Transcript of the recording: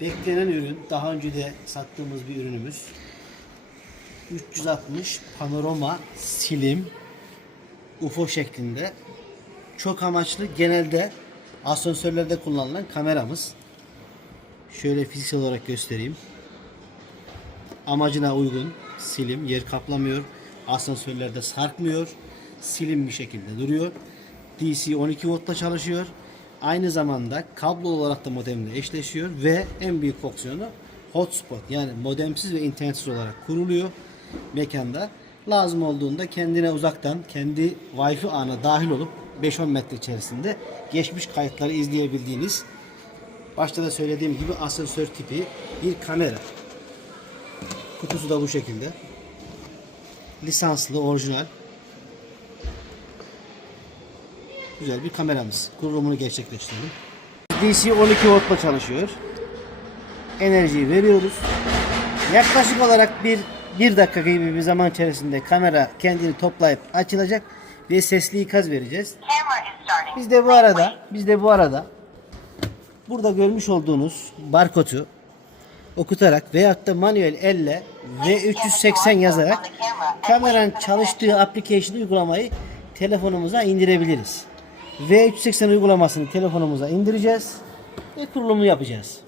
Beklenen ürün daha önce de sattığımız bir ürünümüz. 360 panorama silim UFO şeklinde çok amaçlı genelde asansörlerde kullanılan kameramız. Şöyle fiziksel olarak göstereyim. Amacına uygun silim yer kaplamıyor. Asansörlerde sarkmıyor. Silim bir şekilde duruyor. DC 12 voltla çalışıyor. Aynı zamanda kablo olarak da modemle eşleşiyor ve en büyük fonksiyonu hotspot yani modemsiz ve internetsiz olarak kuruluyor mekanda. Lazım olduğunda kendine uzaktan kendi Wi-Fi ağına dahil olup 5-10 metre içerisinde geçmiş kayıtları izleyebildiğiniz başta da söylediğim gibi asansör tipi bir kamera. Kutusu da bu şekilde. Lisanslı, orijinal. Güzel bir kameramız. Kurulumunu gerçekleştirelim. DC 12 voltla çalışıyor. Enerjiyi veriyoruz. Yaklaşık olarak bir, bir dakika gibi bir zaman içerisinde kamera kendini toplayıp açılacak ve sesli ikaz vereceğiz. Biz de bu arada, biz de bu arada burada görmüş olduğunuz barkodu okutarak veyahut da manuel elle V380 yazarak kameranın çalıştığı application uygulamayı telefonumuza indirebiliriz. V380 uygulamasını telefonumuza indireceğiz ve kurulumu yapacağız.